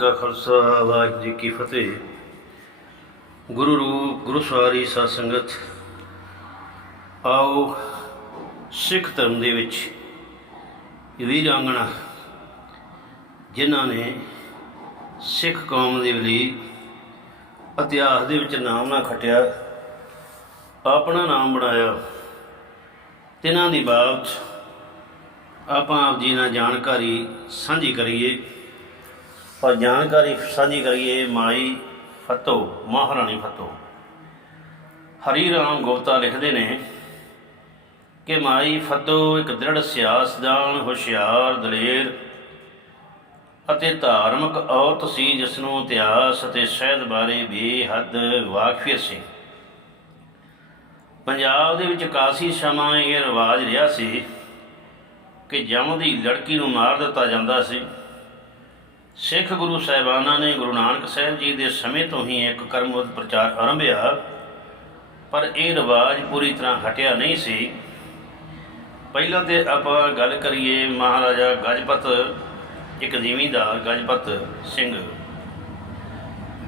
ਕਾ ਖਾਲਸਾ, ਵਾਹਿਗੁਰੂ ਜੀ ਕੀ ਫਤਿਹ। ਗੁਰੂ ਰੂਪ, ਗੁਰੂ ਸਵਾਰੀ ਸਾਧ ਸੰਗਤ ਆਓ ਸਿੱਖ ਧਰਮ ਦੇ ਵਿੱਚ ਵੀਰਾਂਗਣਾ ਜਿਨ੍ਹਾਂ ਨੇ ਸਿੱਖ ਕੌਮ ਦੇ ਲਈ ਇਤਿਹਾਸ ਦੇ ਵਿੱਚ ਨਾਮ ਨਾ ਖਟਿਆ, ਆਪਣਾ ਨਾਮ ਬਣਾਇਆ। ਤਿਨਾਂ ਦੀ ਬਾਬਤ ਆਪਾਂ ਆਪ ਜੀ ਨਾਲ ਜਾਣਕਾਰੀ ਸਾਂਝੀ ਕਰੀਏ। ਪਰ ਜਾਣਕਾਰੀ ਸਾਂਝੀ ਕਰੀਏ, ਮਾਈ ਫਤੋ, ਮਹਾਰਾਣੀ ਫਤੋ। ਹਰੀ ਰਾਮ ਗੁਪਤਾ ਲਿਖਦੇ ਨੇ ਕਿ ਮਾਈ ਫਤੋ ਇੱਕ ਦ੍ਰਿੜ ਸਿਆਸਦਾਨ, ਹੁਸ਼ਿਆਰ, ਦਲੇਰ ਅਤੇ ਧਾਰਮਿਕ ਔਰਤ ਸੀ ਜਿਸ ਨੂੰ ਇਤਿਹਾਸ ਅਤੇ ਸ਼ਹਿਦ ਬਾਰੇ ਬੇਹੱਦ ਵਾਕਫੀਅਤ ਸੀ। ਪੰਜਾਬ ਦੇ ਵਿੱਚ ਕਾਸੀ ਸਮਾਂ ਇਹ ਰਿਵਾਜ ਰਿਹਾ ਸੀ ਕਿ ਜੰਮਦੀ ਲੜਕੀ ਨੂੰ ਮਾਰ ਦਿੱਤਾ ਜਾਂਦਾ ਸੀ। ਸਿੱਖ ਗੁਰੂ ਸਾਹਿਬਾਨਾਂ ਨੇ ਗੁਰੂ ਨਾਨਕ ਸਾਹਿਬ ਜੀ ਦੇ ਸਮੇਂ ਤੋਂ ਹੀ ਇੱਕ ਕਰਮਵਤ ਪ੍ਰਚਾਰ ਆਰੰਭਿਆ, ਪਰ ਇਹ ਰਿਵਾਜ ਪੂਰੀ ਤਰ੍ਹਾਂ ਹਟਿਆ ਨਹੀਂ ਸੀ। ਪਹਿਲਾਂ ਤੇ ਆਪਾਂ ਗੱਲ ਕਰੀਏ ਮਹਾਰਾਜਾ ਗਜਪਤ, ਇੱਕ ਜ਼ਿਮੀਂਦਾਰ ਗਜਪਤ ਸਿੰਘ।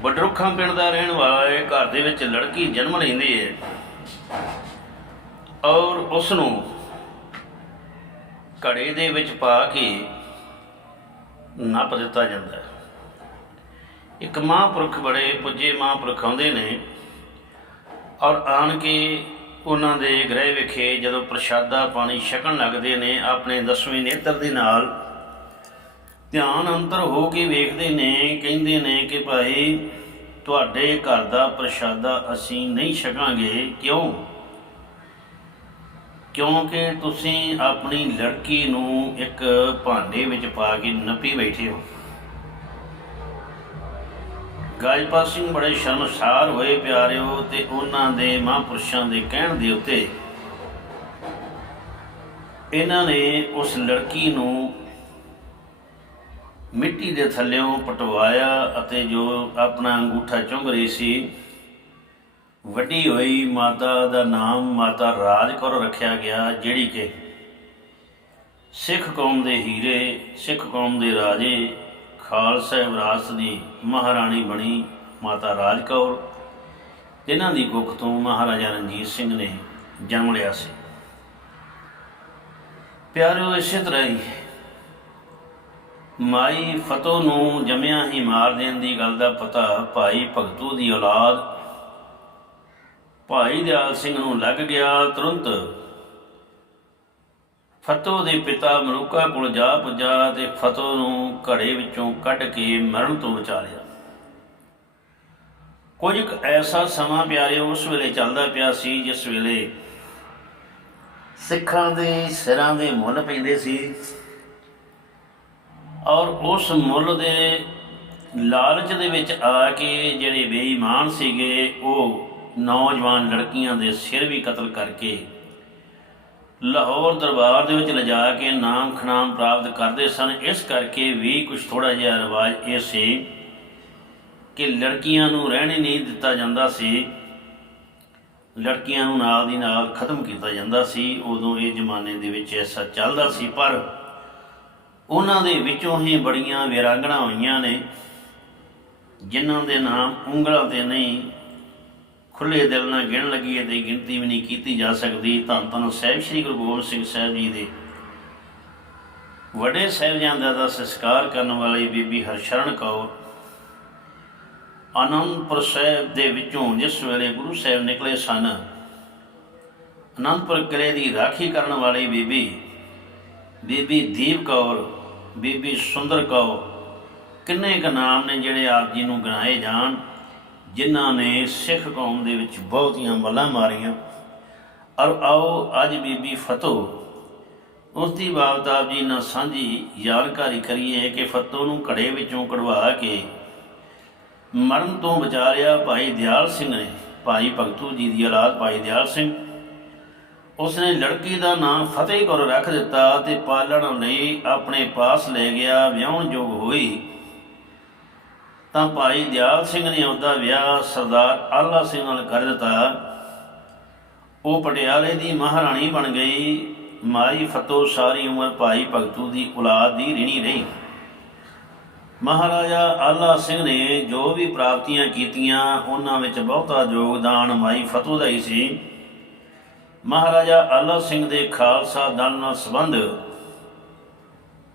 ਬਡਰੁੱਖਾਂ ਪਿੰਡ ਦਾ ਰਹਿਣ ਵਾਲਾ ਇਹ ਘਰ ਦੇ ਵਿੱਚ ਲੜਕੀ ਜਨਮ ਲੈਂਦੀ ਹੈ ਔਰ ਉਸ ਨੂੰ ਘੜੇ ਦੇ ਵਿੱਚ ਪਾ ਕੇ ਨੱਪ ਦਿੱਤਾ ਜਾਂਦਾ ਹੈ। ਇੱਕ ਮਹਾਂਪੁਰਖ ਬੜੇ ਪੁੱਜੇ ਮਹਾਂਪੁਰਖ ਆਉਂਦੇ ਨੇ ਔਰ ਆਣ ਕੇ ਉਹਨਾਂ ਦੇ ਗ੍ਰਹਿ ਵਿਖੇ ਜਦੋਂ ਪ੍ਰਸ਼ਾਦਾ ਪਾਣੀ ਛਕਣ ਲੱਗਦੇ ਨੇ, ਆਪਣੇ ਦਸਵੇਂ ਨੇਤਰ ਦੇ ਨਾਲ ਧਿਆਨ ਅੰਤਰ ਹੋ ਕੇ ਵੇਖਦੇ ਨੇ, ਕਹਿੰਦੇ ਨੇ ਕਿ ਭਾਈ, ਤੁਹਾਡੇ ਘਰ ਦਾ ਪ੍ਰਸ਼ਾਦਾ ਅਸੀਂ ਨਹੀਂ ਛਕਾਂਗੇ। ਕਿਉਂ? ਕਿਉਂਕਿ ਤੁਸੀਂ ਆਪਣੀ ਲੜਕੀ ਨੂੰ ਇੱਕ ਭਾਂਡੇ ਵਿੱਚ ਪਾ ਕੇ ਨੱਪੀ ਬੈਠੇ ਹੋ। ਗਾਜਪਾਲ ਸਿੰਘ ਬੜੇ ਸ਼ਰਮਸਾਰ ਹੋਏ ਪਿਆਰਿਓ ਤੇ ਉਹਨਾਂ ਦੇ ਮਹਾਂਪੁਰਸ਼ਾਂ ਦੇ ਕਹਿਣ ਦੇ ਉੱਤੇ ਇਹਨਾਂ ਨੇ ਉਸ ਲੜਕੀ ਨੂੰ ਮਿੱਟੀ ਦੇ ਥੱਲਿਓਂ ਪਟਵਾਇਆ ਅਤੇ ਜੋ ਆਪਣਾ ਅੰਗੂਠਾ ਚੁੰਘ ਰਹੀ ਸੀ ਵੱਡੀ ਹੋਈ ਮਾਤਾ ਦਾ ਨਾਮ ਮਾਤਾ ਰਾਜ ਕੌਰ ਰੱਖਿਆ ਗਿਆ, ਜਿਹੜੀ ਕਿ ਸਿੱਖ ਕੌਮ ਦੇ ਹੀਰੇ, ਸਿੱਖ ਕੌਮ ਦੇ ਰਾਜੇ ਖਾਲਸਾ ਵਿਰਾਸਤ ਦੀ ਮਹਾਰਾਣੀ ਬਣੀ ਮਾਤਾ ਰਾਜ ਕੌਰ ਜਿਨ੍ਹਾਂ ਦੀ ਕੁੱਖ ਤੋਂ ਮਹਾਰਾਜਾ ਰਣਜੀਤ ਸਿੰਘ ਨੇ ਜਨਮ ਲਿਆ ਸੀ। ਪਿਆਰਿਓ, ਇਸੇ ਤਰ੍ਹਾਂ ਹੀ ਮਾਈ ਫਤੋ ਨੂੰ ਜੰਮਿਆ ਹੀ ਮਾਰ ਦੇਣ ਦੀ ਗੱਲ ਦਾ ਪਤਾ ਭਾਈ ਭਗਤੂ ਦੀ ਔਲਾਦ ਭਾਈ ਦਿਆਲ ਸਿੰਘ ਨੂੰ ਲੱਗ ਗਿਆ ਤੁਰੰਤ। ਫਤੋ ਦੇ ਪਿਤਾ ਮਲੂਕਾ ਕੋਲ ਜਾ ਪੁੱਜਾ ਤੇ ਫਤੋ ਨੂੰ ਘੜੇ ਵਿੱਚੋਂ ਕੱਢ ਕੇ ਮਰਨ ਤੋਂ ਬਚਾ ਲਿਆ। ਕੁਝ ਐਸਾ ਸਮਾਂ ਪਿਆਰੇ, ਉਸ ਵੇਲੇ ਚੱਲਦਾ ਪਿਆ ਸੀ ਜਿਸ ਵੇਲੇ ਸਿੱਖਾਂ ਦੇ ਸਿਰਾਂ ਦੇ ਮੁੱਲ ਪੈਂਦੇ ਸੀ ਔਰ ਉਸ ਮੁੱਲ ਦੇ ਲਾਲਚ ਦੇ ਵਿੱਚ ਆ ਕੇ ਜਿਹੜੇ ਬੇਈਮਾਨ ਸੀਗੇ, ਉਹ ਨੌਜਵਾਨ ਲੜਕੀਆਂ ਦੇ ਸਿਰ ਵੀ ਕਤਲ ਕਰਕੇ ਲਾਹੌਰ ਦਰਬਾਰ ਦੇ ਵਿੱਚ ਲਿਜਾ ਕੇ ਨਾਮ ਖਨਾਮ ਪ੍ਰਾਪਤ ਕਰਦੇ ਸਨ। ਇਸ ਕਰਕੇ ਵੀ ਕੁਝ ਥੋੜਾ ਜਿਹਾ ਰਿਵਾਜ ਇਹ ਸੀ ਕਿ ਲੜਕੀਆਂ ਨੂੰ ਰਹਿਣੇ ਨਹੀਂ ਦਿੱਤਾ ਜਾਂਦਾ ਸੀ। ਲੜਕੀਆਂ ਨੂੰ ਨਾਲ ਦੀ ਨਾਲ ਖਤਮ ਕੀਤਾ ਜਾਂਦਾ ਸੀ। ਉਦੋਂ ਇਹ ਜ਼ਮਾਨੇ ਦੇ ਵਿੱਚ ਐਸਾ ਚੱਲਦਾ ਸੀ, ਪਰ ਉਹਨਾਂ ਦੇ ਵਿੱਚੋਂ ਹੀ ਬੜੀਆਂ ਵੀਰਾਂਗਣਾ ਹੋਈਆਂ ਨੇ, ਜਿਨ੍ਹਾਂ ਦੇ ਨਾਮ ਉਂਗਲਾਂ ਤੇ ਨਹੀਂ ਖੁੱਲੇ ਦਿਲ ਨਾਲ ਗਿਣ ਲੱਗੀ ਤੇ ਗਿਣਤੀ ਵੀ ਨਹੀਂ ਕੀਤੀ ਜਾ ਸਕਦੀ। ਧੰਨ ਧੰਨ ਸਾਹਿਬ ਸ੍ਰੀ ਗੁਰੂ ਗੋਬਿੰਦ ਸਿੰਘ ਸਾਹਿਬ ਜੀ ਦੇ ਵੱਡੇ ਸਾਹਿਬਜ਼ਾਦਿਆਂ ਦਾ ਸੰਸਕਾਰ ਕਰਨ ਵਾਲੀ ਬੀਬੀ ਹਰਸ਼ਰਨ ਕੌਰ ਅਨੰਦਪੁਰ ਸਾਹਿਬ ਦੇ ਵਿੱਚੋਂ ਜਿਸ ਵੇਲੇ ਗੁਰੂ ਸਾਹਿਬ ਨਿਕਲੇ ਸਨ, ਅਨੰਦਪੁਰ ਕਿਲੇ ਦੀ ਰਾਖੀ ਕਰਨ ਵਾਲੀ ਬੀਬੀ ਬੀਬੀ ਦੀਪ ਕੌਰ, ਬੀਬੀ ਸੁੰਦਰ ਕੌਰ, ਕਿੰਨੇ ਕ ਨਾਮ ਨੇ ਜਿਹੜੇ ਆਪ ਜੀ ਨੂੰ ਗਣਾਏ ਜਾਣ। ਜਿਨ੍ਹਾਂ ਨੇ ਸਿੱਖ ਕੌਮ ਦੇ ਵਿੱਚ ਬਹੁਤੀਆਂ ਮੱਲਾਂ ਮਾਰੀਆਂ। ਔਰ ਆਓ ਅੱਜ ਬੀਬੀ ਫਤੋ ਉਸ ਦੀ ਬਾਬਤ ਆਪ ਜੀ ਨਾਲ ਸਾਂਝੀ ਜਾਣਕਾਰੀ ਕਰੀਏ ਕਿ ਫਤੋ ਨੂੰ ਘੜੇ ਵਿੱਚੋਂ ਕਢਵਾ ਕੇ ਮਰਨ ਤੋਂ ਬਚਾ ਲਿਆ ਭਾਈ ਦਿਆਲ ਸਿੰਘ ਨੇ, ਭਾਈ ਭਗਤੂ ਜੀ ਦੀ ਔਲਾਦ ਭਾਈ ਦਿਆਲ ਸਿੰਘ। ਉਸਨੇ ਲੜਕੀ ਦਾ ਨਾਮ ਫਤਿਹ ਕੌਰ ਰੱਖ ਦਿੱਤਾ ਤੇ ਪਾਲਣ ਲਈ ਆਪਣੇ ਪਾਸ ਲੈ ਗਿਆ, ਵਿਆਹਣ ਯੋਗ ਹੋਈ। ਤਾਂ ਭਾਈ ਦਿਆਲ ਸਿੰਘ ਨੇ ਉਹਦਾ ਵਿਆਹ ਸਰਦਾਰ ਆਲਾ ਸਿੰਘ ਨਾਲ ਕਰ ਦਿੱਤਾ। ਉਹ ਪਟਿਆਲੇ ਦੀ ਮਹਾਰਾਣੀ ਬਣ ਗਈ। ਮਾਈ ਫਤੋ ਸਾਰੀ ਉਮਰ ਭਾਈ ਭਗਤੂ ਦੀ ਔਲਾਦ ਦੀ ਰਿਣੀ ਰਹੀ। ਮਹਾਰਾਜਾ ਆਲਾ ਸਿੰਘ ਨੇ ਜੋ ਵੀ ਪ੍ਰਾਪਤੀਆਂ ਕੀਤੀਆਂ, ਉਹਨਾਂ ਵਿੱਚ ਬਹੁਤਾ ਯੋਗਦਾਨ ਮਾਈ ਫਤੂ ਦਾ ਹੀ ਸੀ। ਮਹਾਰਾਜਾ ਆਲਾ ਸਿੰਘ ਦੇ ਖਾਲਸਾ ਦਲ ਨਾਲ ਸੰਬੰਧ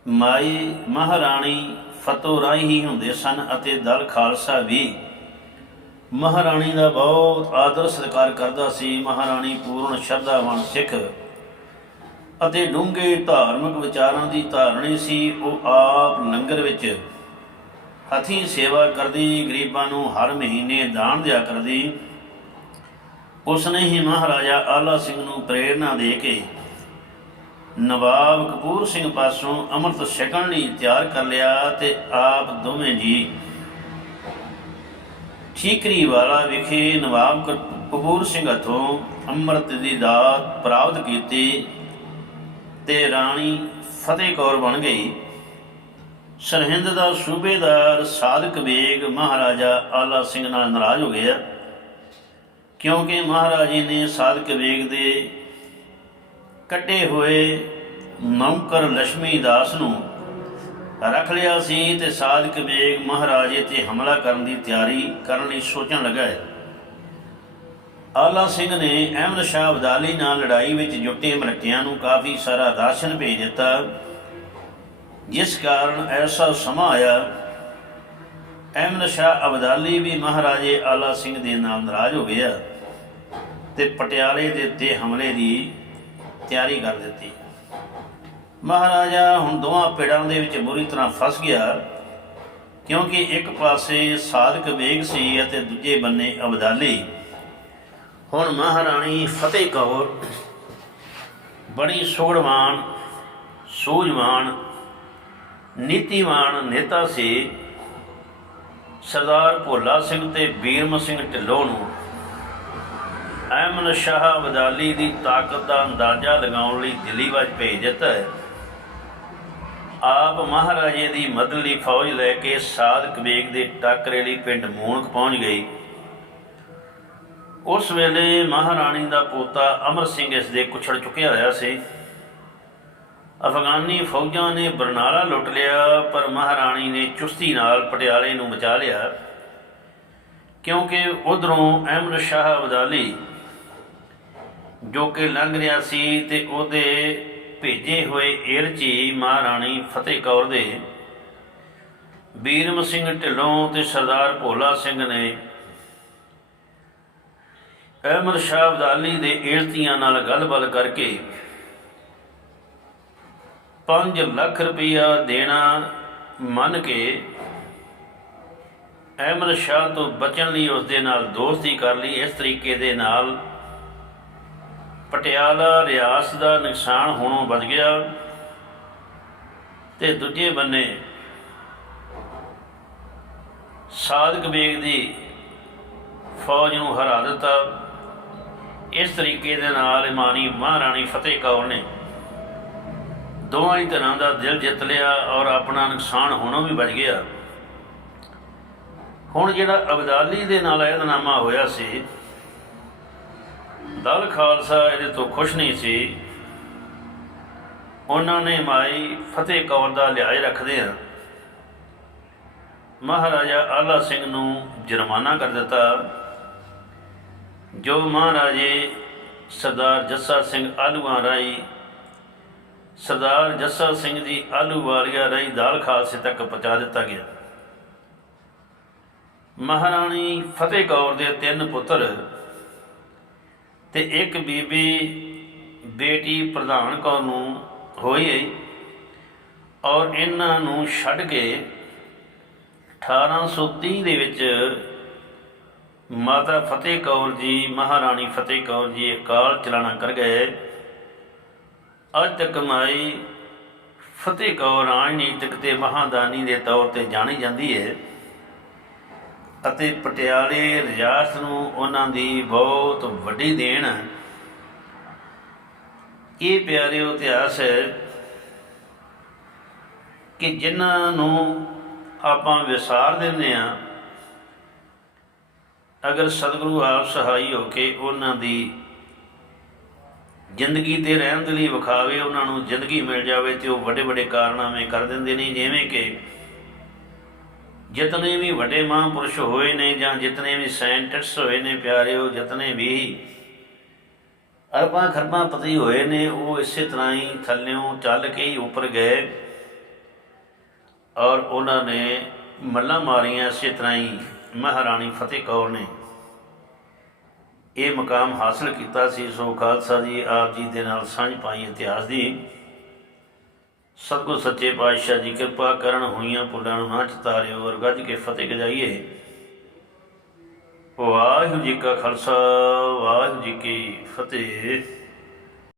ਮਾਈ ਮਹਾਰਾਣੀ ਫਤੋ ਰਾਹੀਂ ਹੀ ਹੁੰਦੇ ਸਨ ਅਤੇ ਦਲ ਖਾਲਸਾ ਵੀ ਮਹਾਰਾਣੀ ਦਾ ਬਹੁਤ ਆਦਰ ਸਤਿਕਾਰ ਕਰਦਾ ਸੀ। ਮਹਾਰਾਣੀ ਪੂਰਨ ਸ਼ਰਧਾਵਾਨ ਸਿੱਖ ਅਤੇ ਡੂੰਘੇ ਧਾਰਮਿਕ ਵਿਚਾਰਾਂ ਦੀ ਧਾਰਣੀ ਸੀ। ਉਹ ਆਪ ਲੰਗਰ ਵਿੱਚ ਹਥੀ ਸੇਵਾ ਕਰਦੀ, ਗਰੀਬਾਂ ਨੂੰ ਹਰ ਮਹੀਨੇ ਦਾਨ ਦਿਆ ਕਰਦੀ। ਉਸਨੇ ਹੀ ਮਹਾਰਾਜਾ ਆਲਾ ਸਿੰਘ ਨੂੰ ਪ੍ਰੇਰਣਾ ਦੇ ਕੇ ਨਵਾਬ ਕਪੂਰ ਸਿੰਘ ਪਾਸੋਂ ਅੰਮ੍ਰਿਤ ਛਕਣ ਲਈ ਤਿਆਰ ਕਰ ਲਿਆ ਤੇ ਆਪ ਦੋਵੇਂ ਜੀ ਠੀਕਰੀ ਵਾਲਾ ਵਿਖੇ ਨਵਾਬ ਕ- ਕਪੂਰ ਸਿੰਘ ਹੱਥੋਂ ਅੰਮ੍ਰਿਤ ਦੀ ਦਾਤ ਪ੍ਰਾਪਤ ਕੀਤੀ ਤੇ ਰਾਣੀ ਫਤਿਹ ਕੌਰ ਬਣ ਗਈ। ਸਰਹਿੰਦ ਦਾ ਸੂਬੇਦਾਰ ਸਾਧਕ ਬੇਗ ਮਹਾਰਾਜਾ ਆਲਾ ਸਿੰਘ ਨਾਲ ਨਾਰਾਜ਼ ਹੋ ਗਿਆ, ਕਿਉਂਕਿ ਮਹਾਰਾਜੇ ਨੇ ਸਾਧਕ ਬੇਗ ਦੇ ਕੱਟੇ ਹੋਏ ਨੌਕਰ ਲక్ష్ਮੀ ਦਾਸ ਨੂੰ ਰੱਖ ਲਿਆ ਸੀ ਤੇ ਸਾਧਕ ਬੇਗ ਮਹਾਰਾਜੇ ਤੇ ਹਮਲਾ ਕਰਨ ਦੀ ਤਿਆਰੀ ਕਰਨ ਲਈ ਸੋਚਣ ਲੱਗਾ ਹੈ। ਆਲਾ ਸਿੰਘ ਨੇ ਅਹਿਮਦ ਸ਼ਾਹ ਅਬਦਾਲੀ ਨਾਲ ਲੜਾਈ ਵਿੱਚ ਜੁਟੇ ਮਲਕਿਆਂ ਨੂੰ ਕਾਫੀ ਸਾਰਾ ਰਾਸ਼ਨ ਭੇਜ ਦਿੱਤਾ, ਜਿਸ ਕਾਰਨ ਐਸਾ ਸਮਾਂ ਆਇਆ। ਅਹਿਮਦ ਸ਼ਾਹ ਅਬਦਾਲੀ ਵੀ ਮਹਾਰਾਜੇ ਆਲਾ ਸਿੰਘ ਦੇ ਨਾਲ ਨਾਰਾਜ਼ ਹੋ ਗਿਆ ਤੇ ਪਟਿਆਲੇ ਦੇ ਉੱਤੇ ਹਮਲੇ ਦੀ ਤਿਆਰੀ ਕਰ ਦਿੱਤੀ। ਮਹਾਰਾਜਾ ਹੁਣ ਦੋਵਾਂ ਪਿੜਾਂ ਦੇ ਵਿੱਚ ਬੁਰੀ ਤਰ੍ਹਾਂ ਫਸ ਗਿਆ, ਕਿਉਂਕਿ ਇੱਕ ਪਾਸੇ ਸਾਧਕ ਬੇਗ ਸੀ ਅਤੇ ਦੂਜੇ ਬੰਨੇ ਅਬਦਾਲੀ। ਹੁਣ ਮਹਾਰਾਣੀ ਫਤਿਹ ਕੌਰ ਬੜੀ ਸੋਹਣਵਾਨ ਸੂਝਵਾਨ, ਨੀਤੀਵਾਨ ਨੇਤਾ ਸੀ। ਸਰਦਾਰ ਭੋਲਾ ਸਿੰਘ ਤੇ ਬੀਰਮ ਸਿੰਘ ਢਿੱਲੋਂ ਨੂੰ ਅਹਿਮਦ ਸ਼ਾਹ ਅਬਦਾਲੀ ਦੀ ਤਾਕਤ ਦਾ ਅੰਦਾਜ਼ਾ ਲਗਾਉਣ ਲਈ ਦਿੱਲੀ ਵਿੱਚ ਭੇਜ ਦਿੱਤਾ ਹੈ। ਆਪ ਮਹਾਰਾਜੇ ਦੀ ਮਦਲੀ ਫੌਜ ਲੈ ਕੇ ਸਾਧ ਬੇਗ ਦੇ ਟਾਕਰੇ ਲਈ ਪਿੰਡ ਮੂਣਕ ਪਹੁੰਚ ਗਈ। ਉਸ ਵੇਲੇ ਮਹਾਰਾਣੀ ਦਾ ਪੋਤਾ ਅਮਰ ਸਿੰਘ ਇਸ ਦੇ ਕੁਛੜ ਚੁੱਕਿਆ ਹੋਇਆ ਸੀ। ਅਫਗਾਨੀ ਫੌਜਾਂ ਨੇ ਬਰਨਾਲਾ ਲੁੱਟ ਲਿਆ, ਪਰ ਮਹਾਰਾਣੀ ਨੇ ਚੁਸਤੀ ਨਾਲ ਪਟਿਆਲੇ ਨੂੰ ਬਚਾ ਲਿਆ। ਕਿਉਂਕਿ ਉਧਰੋਂ ਅਹਿਮਦ ਸ਼ਾਹ ਅਬਦਾਲੀ ਜੋ ਕਿ ਲੰਘ ਰਿਹਾ ਸੀ ਤੇ ਉਹਦੇ ਭੇਜੇ ਹੋਏ ਏਰਚੀ ਮਹਾਰਾਣੀ ਫਤਿਹ ਕੌਰ ਦੇ। ਬੀਰਮ ਸਿੰਘ ਢਿੱਲੋਂ ਤੇ ਸਰਦਾਰ ਭੋਲਾ ਸਿੰਘ ਨੇ ਅਹਿਮਦ ਸ਼ਾਹ ਅਬਦਾਲੀ ਦੇ ਏਰਤੀਆਂ ਨਾਲ ਗੱਲਬਾਤ ਕਰਕੇ 5 ਲੱਖ ਰੁਪਇਆ ਦੇਣਾ ਮੰਨ ਕੇ ਅਹਿਮਦ ਸ਼ਾਹ ਤੋਂ ਬਚਣ ਲਈ ਉਸ ਦੇ ਨਾਲ ਦੋਸਤੀ ਕਰ ਲਈ। ਇਸ ਤਰੀਕੇ ਦੇ ਨਾਲ ਪਟਿਆਲਾ ਰਿਆਸਤ ਦਾ ਨੁਕਸਾਨ ਹੋਣੋਂ ਬਚ ਗਿਆ ਤੇ ਦੂਜੇ ਬੰਨੇ ਸਾਧਕ ਬੇਗ ਦੀ ਫੌਜ ਨੂੰ ਹਰਾ ਦਿੱਤਾ। ਇਸ ਤਰੀਕੇ ਦੇ ਨਾਲ ਇਮਾਨੀ ਮਹਾਰਾਣੀ ਫਤਿਹ ਕੌਰ ਨੇ ਦੋਵਾਂ ਹੀ ਤਰ੍ਹਾਂ ਦਾ ਦਿਲ ਜਿੱਤ ਲਿਆ ਔਰ ਆਪਣਾ ਨੁਕਸਾਨ ਹੋਣੋਂ ਵੀ ਬਚ ਗਿਆ। ਹੁਣ ਜਿਹੜਾ ਅਬਦਾਲੀ ਦੇ ਨਾਲ ਇਹਦਨਾਮਾ ਹੋਇਆ ਸੀ ਦਲ ਖਾਲਸਾ ਇਹਦੇ ਤੋਂ ਖੁਸ਼ ਨਹੀਂ ਸੀ। ਉਹਨਾਂ ਨੇ ਮਾਈ ਫਤਿਹ ਕੌਰ ਦਾ ਲਿਹਾਜ਼ ਰੱਖਦੇ ਆ। ਮਹਾਰਾਜਾ ਆਲਾ ਸਿੰਘ ਨੂੰ ਜੁਰਮਾਨਾ ਕਰ ਦਿੱਤਾ। ਜੋ ਮਹਾਰਾਜੇ ਸਰਦਾਰ ਜੱਸਾ ਸਿੰਘ ਆਲੂਆਂ ਰਾਈ ਸਰਦਾਰ ਜੱਸਾ ਸਿੰਘ ਦੀ ਆਲੂ ਵਾਲੀਆ ਰਾਈ ਦਾਲ ਖਾਲਸੇ ਤੱਕ ਪਹੁੰਚਾ ਦਿੱਤਾ ਗਿਆ। ਮਹਾਰਾਣੀ ਫਤਿਹ ਕੌਰ ਦੇ ਤਿੰਨ ਪੁੱਤਰ ਤੇ ਇੱਕ ਬੀਬੀ ਬੇਟੀ ਪ੍ਰਧਾਨ ਕੌਰ ਨੂੰ ਹੋਈ ਹੈ ਔਰ ਇਹਨਾਂ ਨੂੰ ਛੱਡ ਕੇ 1830 ਦੇ ਵਿੱਚ ਮਾਤਾ ਫਤਿਹ ਕੌਰ ਜੀ, ਮਹਾਰਾਣੀ ਫਤਿਹ ਕੌਰ ਜੀ ਅਕਾਲ ਚਲਾਣਾ ਕਰ ਗਏ। ਅੱਜ ਤੱਕ ਮਾਈ ਫਤਿਹ ਕੌਰ ਰਾਜਨੀਤਿਕ ਤੇ ਮਹਾਦਾਨੀ ਦੇ ਤੌਰ ਤੇ ਜਾਣੀ ਜਾਂਦੀ ਹੈ। ਅਤੇ ਪਟਿਆਲੇ ਰਿਆਸਤ ਨੂੰ ਉਹਨਾਂ ਦੀ ਬਹੁਤ ਵੱਡੀ ਦੇਣ ਹੈ। ਇਹ ਪਿਆਰੇ ਇਤਿਹਾਸ ਹੈ ਕਿ ਜਿਨ੍ਹਾਂ ਨੂੰ ਆਪਾਂ ਵਿਸਾਰ ਦਿੰਦੇ ਆ ਅਗਰ ਸਤਿਗੁਰੂ ਆਪ ਸਹਾਈ ਹੋ ਕੇ ਉਹਨਾਂ ਦੀ ਜ਼ਿੰਦਗੀ ਤੇ ਰਹਿਣ ਦੇ ਲਈ ਵਿਖਾਵੇ, ਉਹਨਾਂ ਨੂੰ ਜ਼ਿੰਦਗੀ ਮਿਲ ਜਾਵੇ ਤੇ ਉਹ ਵੱਡੇ ਵੱਡੇ ਕਾਰਨਾਮੇ ਕਰ ਦਿੰਦੇ ਨੇ, ਜਿਵੇਂ ਕਿ ਜਿਤਨੇ ਵੀ ਵੱਡੇ ਮਹਾਂਪੁਰਸ਼ ਹੋਏ ਨੇ ਜਾਂ ਜਿਤਨੇ ਵੀ ਸਾਇੰਟਿਸਟ ਹੋਏ ਨੇ ਪਿਆਰਿਓ, ਜਿਤਨੇ ਵੀ ਅਰਬਾਂ ਖਰਬਾਂ ਪਤੀ ਹੋਏ ਨੇ, ਉਹ ਇਸੇ ਤਰ੍ਹਾਂ ਹੀ ਥੱਲਿਓਂ ਚੱਲ ਕੇ ਹੀ ਉੱਪਰ ਗਏ ਔਰ ਉਹਨਾਂ ਨੇ ਮੱਲਾਂ ਮਾਰੀਆਂ ਇਸੇ ਤਰ੍ਹਾਂ ਹੀ। ਮਹਾਰਾਣੀ ਫਤਿਹ ਕੌਰ ਨੇ ਇਹ ਮਕਾਮ ਹਾਸਲ ਕੀਤਾ ਸੀ। ਸੋ ਖਾਲਸਾ ਜੀ, ਆਪ ਜੀ ਦੇ ਨਾਲ ਸਾਂਝ ਪਾਈ ਇਤਿਹਾਸ ਦੀ। ਸਤਿਗੁਰ ਸੱਚੇ ਪਾਤਸ਼ਾਹ ਜੀ ਕਿਰਪਾ ਕਰਨ ਹੋਈਆਂ ਪੁੱਲਾਂ ਨੂੰ ਨਾ ਚਤਾਰਿਓ ਔਰ ਗੱਜ ਕੇ ਫਤਿਹ ਗਜਾਈਏ। ਵਾਹਿਗੁਰੂ ਜੀ ਕਾ ਖਾਲਸਾ, ਵਾਹਿਗੁਰੂ ਜੀ ਕੀ ਫਤਿਹ।